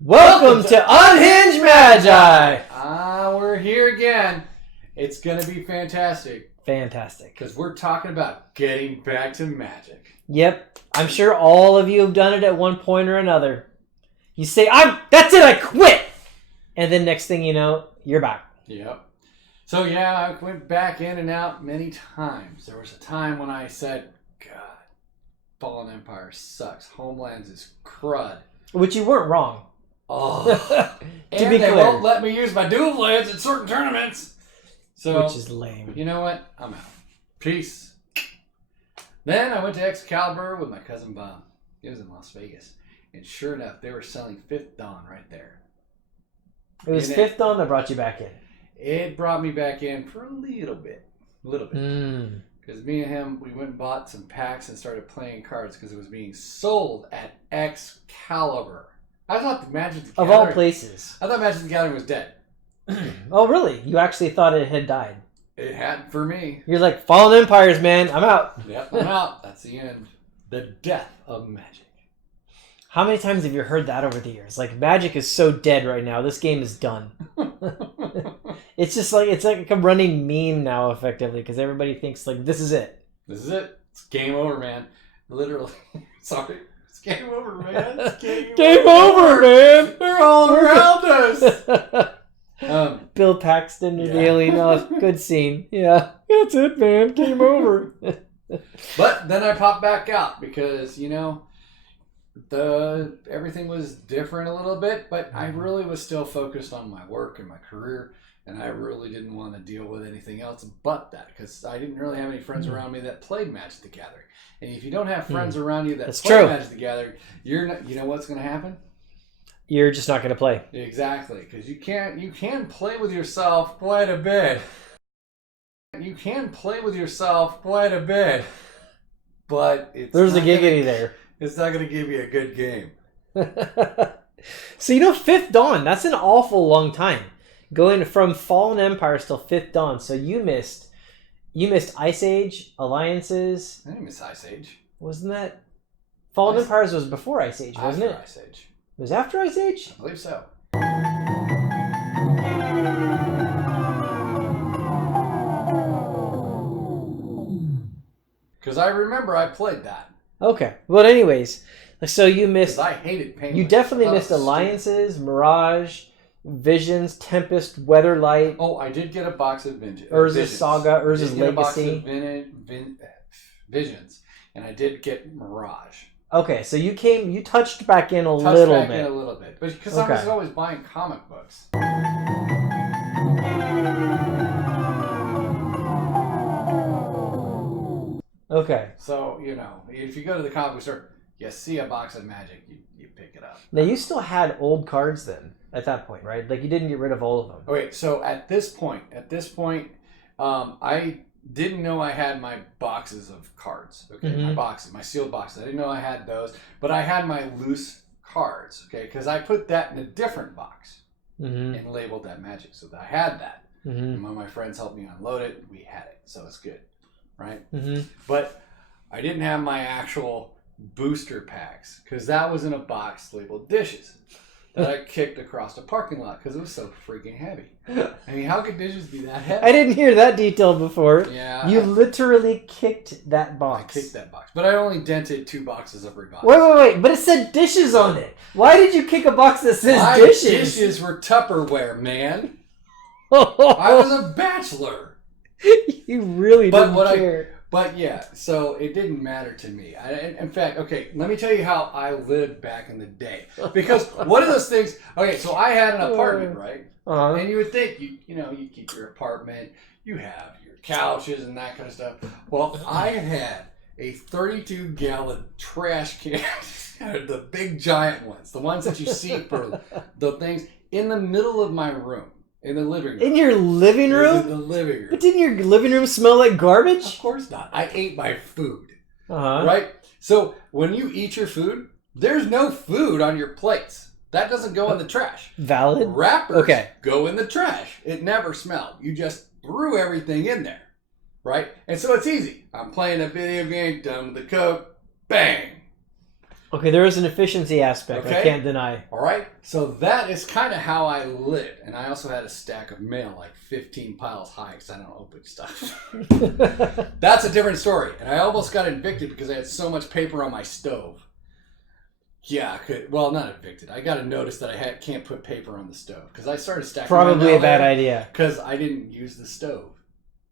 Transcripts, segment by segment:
Welcome to Unhinged Magi! We're here again. It's going to be fantastic. Fantastic. Because we're talking about getting back to Magic. Yep. I'm sure all of you have done it at one point or another. You say, that's it, I quit! And then next thing you know, you're back. Yep. So yeah, I went back in and out many times. There was a time when I said, God, Fallen Empire sucks. Homelands is crud. Which you weren't wrong. Oh. And they won't let me use my dual lands at certain tournaments. So, which is lame. You know what? I'm out. Peace. Then I went to Excalibur with my cousin Bob. He was in Las Vegas. And sure enough, they were selling Fifth Dawn right there. It was Fifth Dawn that brought you back in. It brought me back in for a little bit. Because me and him, we went and bought some packs and started playing cards because it was being sold at Excalibur. I thought the Magic the Gathering... Of all places. I thought Magic the Gathering was dead. Oh, really? You actually thought it had died? It had for me. You're like, Fallen Empires, man. I'm out. Yep, I'm out. That's the end. The death of Magic. How many times have you heard that over the years? Like, Magic is so dead right now. This game is done. It's just like, it's like a running meme now, effectively, because everybody thinks, like, this is it. This is it. It's game over, man. Literally. Sorry. It's game over, man. It's game over, man. They're all around us. Bill Paxton revealing, good scene. Yeah, that's it, man. Game over. But then I popped back out because, you know, everything was different a little bit, but I really was still focused on my work and my career, and I really didn't want to deal with anything else but that because I didn't really have any friends around me that played Magic the Gathering. And if you don't have friends around you that play Magic the Gathering, you're not, you know what's going to happen? You're just not going to play. Exactly, because you can play with yourself quite a bit. You can play with yourself quite a bit, but there's a giggity there. It's not going to give you a good game. So, you know, Fifth Dawn, that's an awful long time. Going from Fallen Empires till Fifth Dawn. So you missed Ice Age, Alliances. I didn't miss Ice Age. Wasn't that... Fallen Empires was before Ice Age, wasn't it? After Ice Age. It was after Ice Age? I believe so. Because I remember I played that. Okay. But anyways, so you missed... I hated Painless. You definitely missed Alliances, Mirage, Visions, Tempest, Weatherlight. Oh, I did get a box of Urza's Saga, Urza's Legacy. Visions. And I did get Mirage. Okay, so you touched back in a little bit. But because I was always buying comic books. Okay. So, you know, if you go to the comic book store, you see a box of Magic, you pick it up. Now, you still had old cards then, at that point, right? Like, you didn't get rid of all of them. Okay, so at this point, I didn't know I had my boxes of cards. Okay, my sealed boxes. I didn't know I had those, but I had my loose cards. Okay, because I put that in a different box and labeled that Magic, so that I had that. And one of my friends helped me unload it. We had it, so it's good, right? But I didn't have my actual booster packs because that was in a box labeled Dishes that I kicked across the parking lot because it was so freaking heavy. I mean, how could Dishes be that heavy? I didn't hear that detail before. Yeah. You literally kicked that box. I kicked that box. But I only dented 2 boxes of every box. Wait. But it said Dishes on it. Why did you kick a box that says My Dishes? Dishes were Tupperware, man. I was a bachelor. You really didn't care. But yeah, so it didn't matter to me. In fact, okay, let me tell you how I lived back in the day. Because one of those things, okay, so I had an apartment, right? And you would think, you keep your apartment, you have your couches and that kind of stuff. Well, I had a 32-gallon trash can, the big giant ones, the ones that you see for the things, in the middle of my room. In the living room. In your living room? In the living room. But didn't your living room smell like garbage? Of course not. I ate my food. Right? So when you eat your food, there's no food on your plates. That doesn't go in the trash. Valid. Wrappers go in the trash. It never smelled. You just threw everything in there. Right? And so it's easy. I'm playing a video game, done with the Coke, bang. Okay, there is an efficiency aspect. Okay? I can't deny. All right? So that is kind of how I lit. And I also had a stack of mail, like 15 piles high, because I don't open stuff. That's a different story. And I almost got evicted because I had so much paper on my stove. Yeah, I could. Well, not evicted. I got a notice that I can't put paper on the stove because I started stacking. Probably a bad idea. Because I didn't use the stove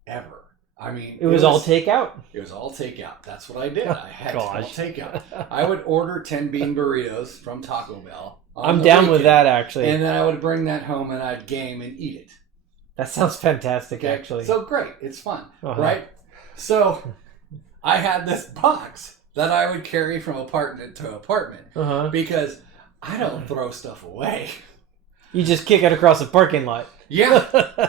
ever. I mean, it was all takeout. It was all takeout. That's what I did. I had all takeout. I would order 10 bean burritos from Taco Bell. I'm down with that, actually. And then I would bring that home and I'd game and eat it. That sounds fantastic, actually. So great. It's fun, right? So I had this box that I would carry from apartment to apartment because I don't throw stuff away. You just kick it across the parking lot. Yeah.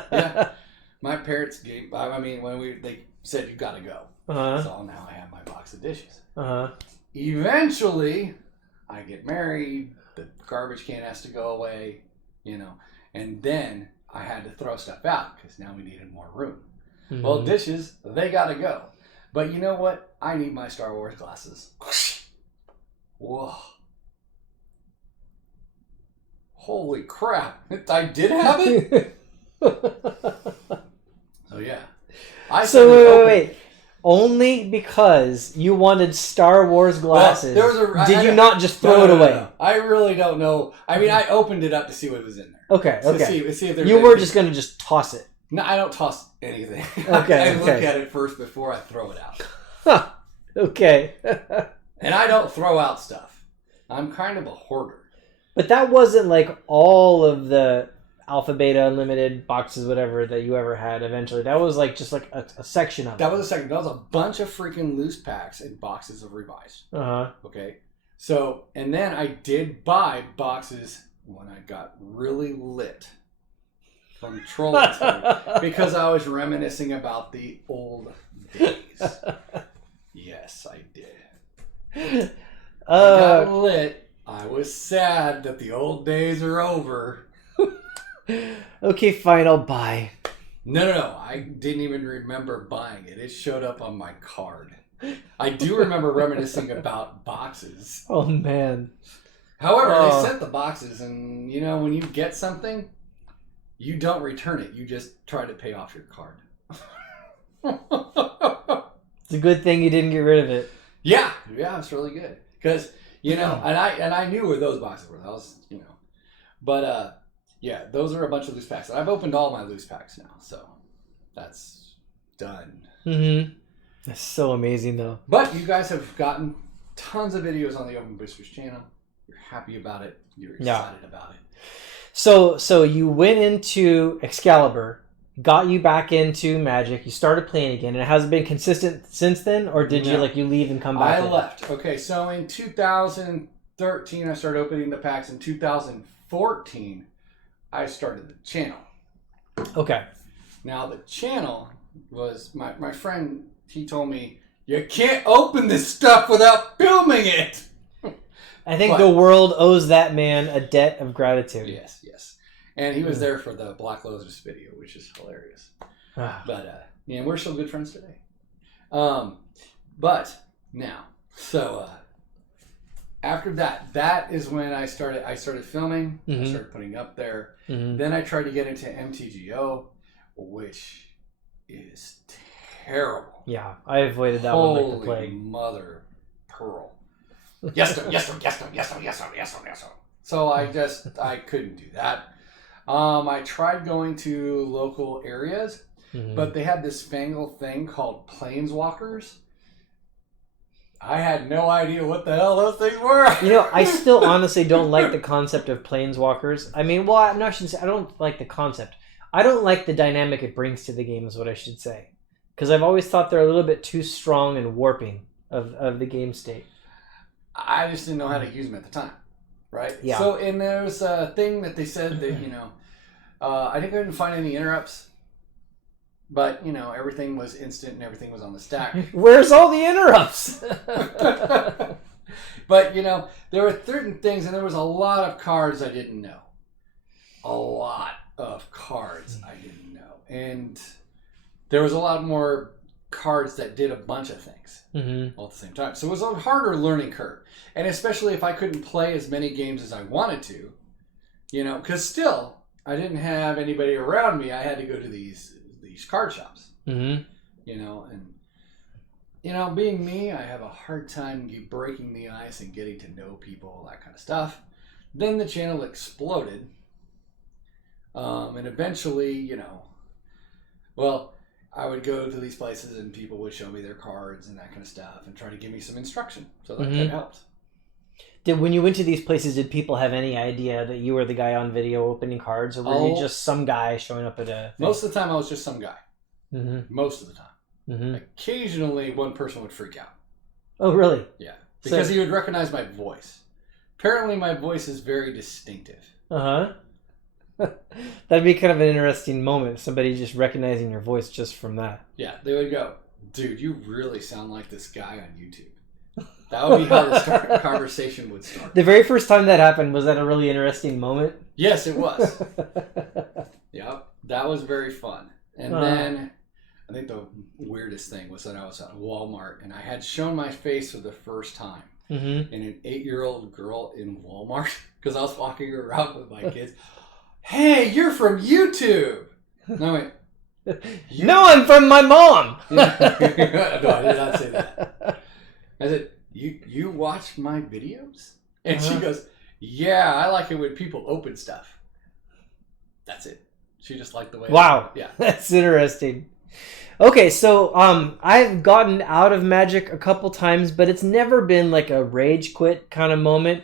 Yeah. My parents gave, I mean, when they said, you got to go. So now I have my box of dishes. Eventually, I get married, the garbage can has to go away, you know, and then I had to throw stuff out because now we needed more room. Well, dishes, they got to go. But you know what? I need my Star Wars glasses. Whoa. Holy crap. I did have it? So yeah. Wait. Only because you wanted Star Wars glasses, did you not just throw it away? No. I really don't know. I mean, I opened it up to see what was in there. Okay, okay. See if there's you were just going to just toss it. No, I don't toss anything. Okay, I look at it first before I throw it out. Huh. Okay. And I don't throw out stuff. I'm kind of a hoarder. But that wasn't like all of the Alpha Beta Unlimited boxes, whatever, that you ever had eventually. That was like just like a section of it. That was a section. That was a bunch of freaking loose packs and boxes of revised. Okay. So, and then I did buy boxes when I got really lit from Trolling because I was reminiscing about the old days. Yes, I did. I got lit. I was sad that the old days are over. Okay, fine, I'll buy. No. I didn't even remember buying it. It showed up on my card. I do remember reminiscing about boxes. Oh, man. However, they sent the boxes, and, you know, when you get something, you don't return it. You just try to pay off your card. It's a good thing you didn't get rid of it. Yeah, it's really good. Because, you know, and I knew where those boxes were. That was, you know. But, yeah, those are a bunch of loose packs. I've opened all my loose packs now, so that's done. That's so amazing, though. But you guys have gotten tons of videos on the Open Boosters channel. You're happy about it. You're excited about it. So you went into Excalibur, got you back into Magic. You started playing again, and it hasn't been consistent since then, or did you leave and come back? I left. Okay, so in 2013, I started opening the packs. In 2014, I started the channel. Okay. Now the channel was my friend. He told me you can't open this stuff without filming it. I think the world owes that man a debt of gratitude. Yes. And he was there for the Black Lotus video, which is hilarious. But yeah, we're still good friends today. But now, so after that is when I started filming. I started putting up there. Then I tried to get into MTGO, which is terrible. Yeah, I avoided that one like the plague. Holy mother pearl. Yes. So I couldn't do that. I tried going to local areas, but they had this fangled thing called planeswalkers. I had no idea what the hell those things were. You know, I still honestly don't like the concept of planeswalkers. I mean, well, I shouldn't say I don't like the concept. I don't like the dynamic it brings to the game is what I should say. Because I've always thought they're a little bit too strong and warping of the game state. I just didn't know how to use them at the time, right? Yeah. So, and there's a thing that they said that, you know, I think I didn't find any interrupts, but, you know, everything was instant and everything was on the stack. Where's all the interrupts? But, you know, there were certain things, and there was a lot of cards I didn't know. A lot of cards I didn't know. And there was a lot more cards that did a bunch of things all at the same time. So it was a harder learning curve. And especially if I couldn't play as many games as I wanted to, you know, because still I didn't have anybody around me. I had to go to these card shops, you know, and, you know, being me, I have a hard time breaking the ice and getting to know people, that kind of stuff. Then the channel exploded. And eventually, you know, well, I would go to these places and people would show me their cards and that kind of stuff and try to give me some instruction. So that kind of helped. When you went to these places, did people have any idea that you were the guy on video opening cards, or were you just some guy showing up at a thing? Most of the time I was just some guy. Most of the time. Occasionally one person would freak out. Oh, really? Yeah. Because he would recognize my voice. Apparently my voice is very distinctive. That'd be kind of an interesting moment. Somebody just recognizing your voice just from that. Yeah, they would go, dude, you really sound like this guy on YouTube. That would be how the conversation would start. The very first time that happened, was that a really interesting moment? Yes, it was. Yeah, that was very fun. And then I think the weirdest thing was that I was at Walmart and I had shown my face for the first time. And an 8-year-old girl in Walmart, because I was walking around with my kids, hey, you're from YouTube. No, wait. No, I'm from my mom. No, I did not say that. I said, you watch my videos? And she goes, yeah, I like it when people open stuff. That's it. She just liked the way. Wow. Yeah. That's interesting. Okay, so I've gotten out of Magic a couple times, but it's never been like a rage quit kind of moment.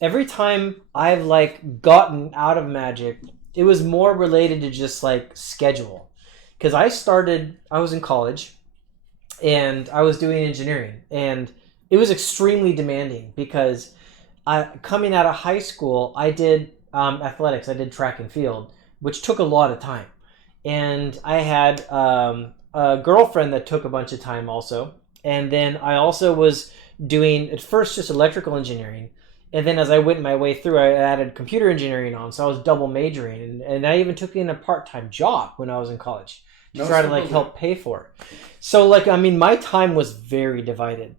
Every time I've like gotten out of Magic, it was more related to just like schedule. Because I was in college and I was doing engineering, and it was extremely demanding because coming out of high school, I did athletics. I did track and field, which took a lot of time. And I had a girlfriend that took a bunch of time also. And then I also was doing, at first, just electrical engineering. And then as I went my way through, I added computer engineering on. So I was double majoring. And I even took in a part-time job when I was in college to try to like help pay for it. So like, I mean, my time was very divided.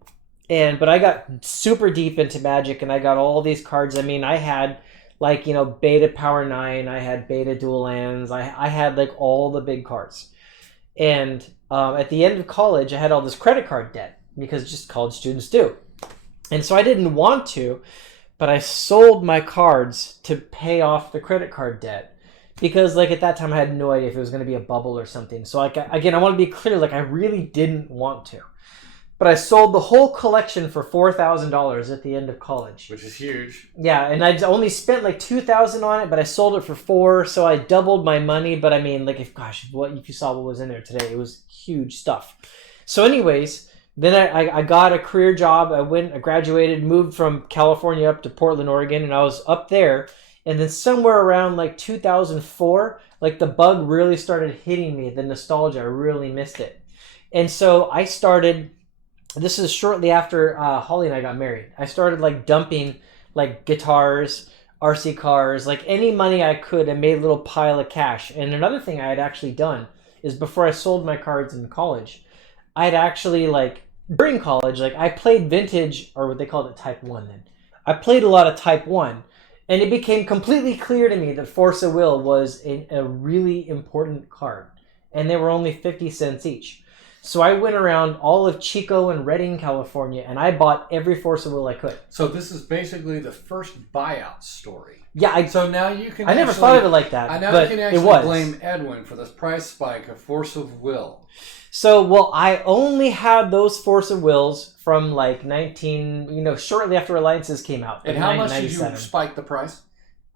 But I got super deep into Magic and I got all these cards. I mean, I had like, you know, Beta Power 9, I had Beta Dual Lands, I had like all the big cards. And at the end of college, I had all this credit card debt because just college students do. And so I didn't want to, but I sold my cards to pay off the credit card debt because like at that time I had no idea if it was going to be a bubble or something. So like, again, I want to be clear, like I really didn't want to. But I sold the whole collection for $4,000 at the end of college. Which is huge. Yeah, and I'd only spent like $2,000 on it, but I sold it for $4,000, so I doubled my money. But I mean, like, if you saw what was in there today, it was huge stuff. So anyways, then I got a career job. I graduated, moved from California up to Portland, Oregon, and I was up there. And then somewhere around like 2004, like the bug really started hitting me, the nostalgia. I really missed it. And so I started... This is shortly after Holly and I got married. I started like dumping like guitars, RC cars, like any money I could, and made a little pile of cash. And another thing I had actually done is before I sold my cards in college, I had actually like during college, like I played vintage, or what they called it, Type 1 then. I played a lot of Type 1, and it became completely clear to me that Force of Will was a really important card. And they were only 50 cents each. So I went around all of Chico and Redding, California, and I bought every Force of Will I could. So this is basically the first buyout story. Yeah. So now you can... I never thought of it like that. I know you can actually blame Edwin for this price spike of Force of Will. So, well, I only had those Force of Wills from like shortly after Alliances came out. And how much did you spike the price?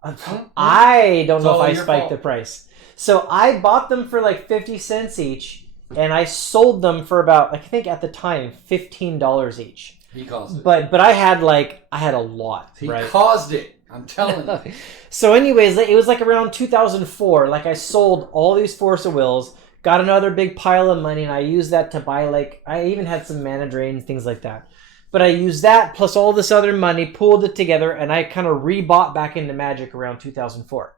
I don't know if I spiked the price. So I bought them for like 50 cents each. And I sold them for about, I think at the time, $15 each. He caused it. But I had a lot. He caused it. I'm telling you. So anyways, it was like around 2004. Like I sold all these Force of Wills, got another big pile of money, and I used that to buy I even had some mana drains, things like that. But I used that plus all this other money, pooled it together, and I kind of rebought back into Magic around 2004.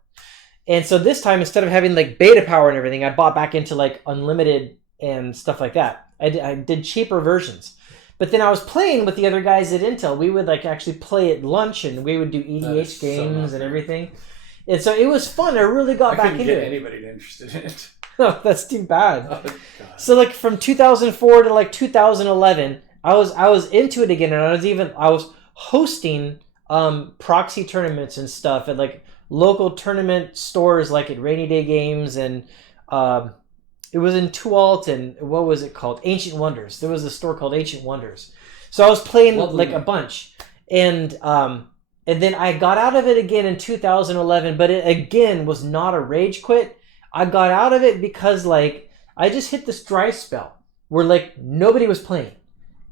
And so this time, instead of having like beta power and everything, I bought back into like unlimited and stuff like that. I did cheaper versions. But then I was playing with the other guys at Intel. We would like actually play at lunch, and we would do EDH games and everything. And so it was fun. I really got back into it. I couldn't get anybody interested in it. Oh, that's too bad. Oh, God. So like from 2004 to like 2011, I was into it again, and I was hosting proxy tournaments and stuff at like local tournament stores, like at Rainy Day Games, and it was in Tualt, and what was it called? Ancient Wonders. There was a store called Ancient Wonders. So I was playing like a bunch, and then I got out of it again in 2011, but it again was not a rage quit. I got out of it because like I just hit this dry spell where like nobody was playing,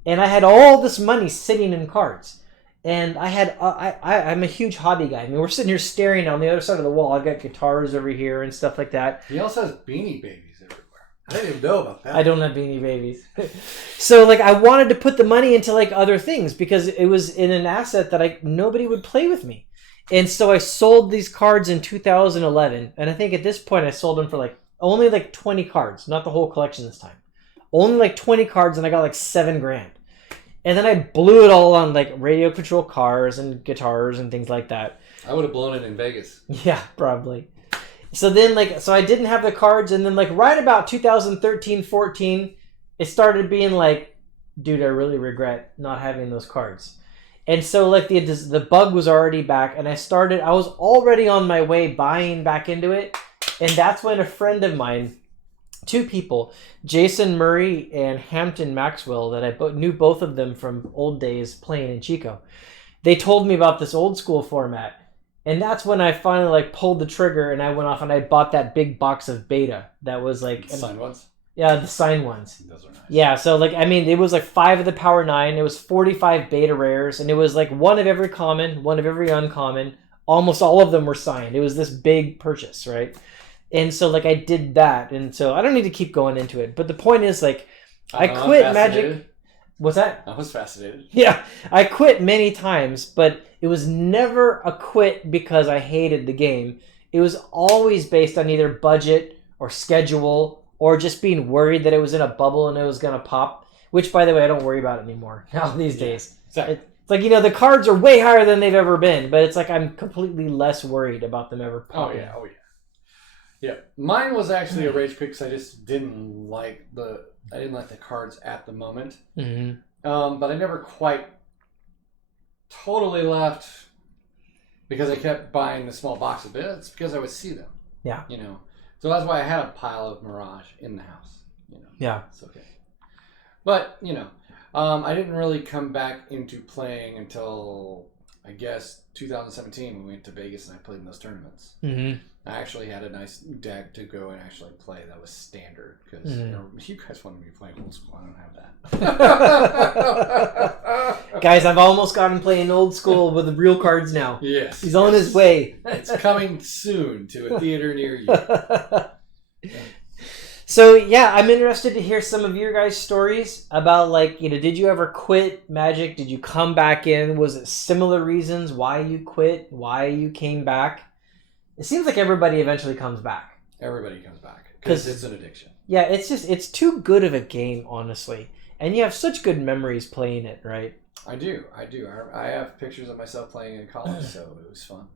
and I had all this money sitting in cards, and I had I'm a huge hobby guy. I mean, we're sitting here staring on the other side of the wall. I've got guitars over here and stuff like that. He also has Beanie Babies everywhere. I didn't even know about that. I don't have Beanie Babies. So like I wanted to put the money into like other things because it was in an asset that nobody would play with me. And so I sold these cards in 2011, and I think at this point I sold them for like only like 20 cards, not the whole collection this time. Only like 20 cards, and I got like $7,000. And then I blew it all on like radio control cars and guitars and things like that. I would have blown it in Vegas. Yeah, probably. So then so I didn't have the cards, and then like right about 2013, 14, it started being like, dude, I really regret not having those cards. And so like the bug was already back, and I was already on my way buying back into it. And that's when a friend of mine, two people, Jason Murray and Hampton Maxwell, that I knew both of them from old days playing in Chico, they told me about this old school format. And that's when I finally like pulled the trigger, and I went off and I bought that big box of Beta that was like signed ones. Yeah, the signed ones. Those are nice. Yeah, so like I mean, it was like 5 of the Power 9. It was 45 Beta rares, and it was like 1 of every common, 1 of every uncommon. Almost all of them were signed. It was this big purchase, right? And so like I did that, and so I don't need to keep going into it. But the point is like I quit Magic. What's that? I was fascinated. Yeah, I quit many times, but it was never a quit because I hated the game. It was always based on either budget or schedule, or just being worried that it was in a bubble and it was going to pop, which, by the way, I don't worry about anymore now these days. Exactly. It's like, the cards are way higher than they've ever been, but it's like I'm completely less worried about them ever popping. Oh, yeah. Yeah. Mine was actually a rage quit because I just didn't like the cards at the moment. Mm-hmm. But I never quite totally left because I kept buying the small box of bits because I would see them. Yeah. So that's why I had a pile of Mirage in the house. Yeah. It's okay. But, I didn't really come back into playing until, I guess, 2017 when we went to Vegas and I played in those tournaments. Mm-hmm. I actually had a nice deck to go and actually play that was standard because you guys wanted me playing old school. I don't have that. Guys, I've almost got him playing old school with the real cards now. Yes. He's on his way. It's coming soon to a theater near you. So, yeah, I'm interested to hear some of your guys' stories about, like, did you ever quit Magic? Did you come back in? Was it similar reasons why you quit? Why you came back? It seems like everybody eventually comes back. Everybody comes back because it's an addiction. Yeah, it's too good of a game, honestly. And you have such good memories playing it, right? I do. I have pictures of myself playing in college, so it was fun.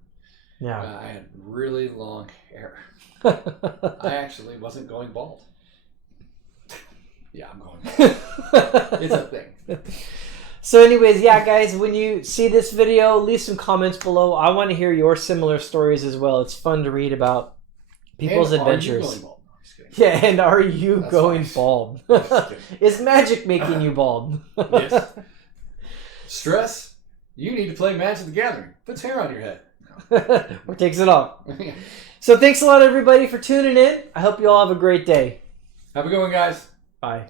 Yeah. I had really long hair. I actually wasn't going bald. Yeah, I'm going bald. It's a thing. So anyways, yeah, guys, when you see this video, leave some comments below. I want to hear your similar stories as well. It's fun to read about people's adventures. Are you going bald? No, just kidding. Yeah, and are you going bald? Just kidding. Is Magic making you bald? Yes. Stress? You need to play Magic the Gathering. Puts hair on your head. No. Or takes it off. So thanks a lot, everybody, for tuning in. I hope you all have a great day. Have a good one, guys. Bye.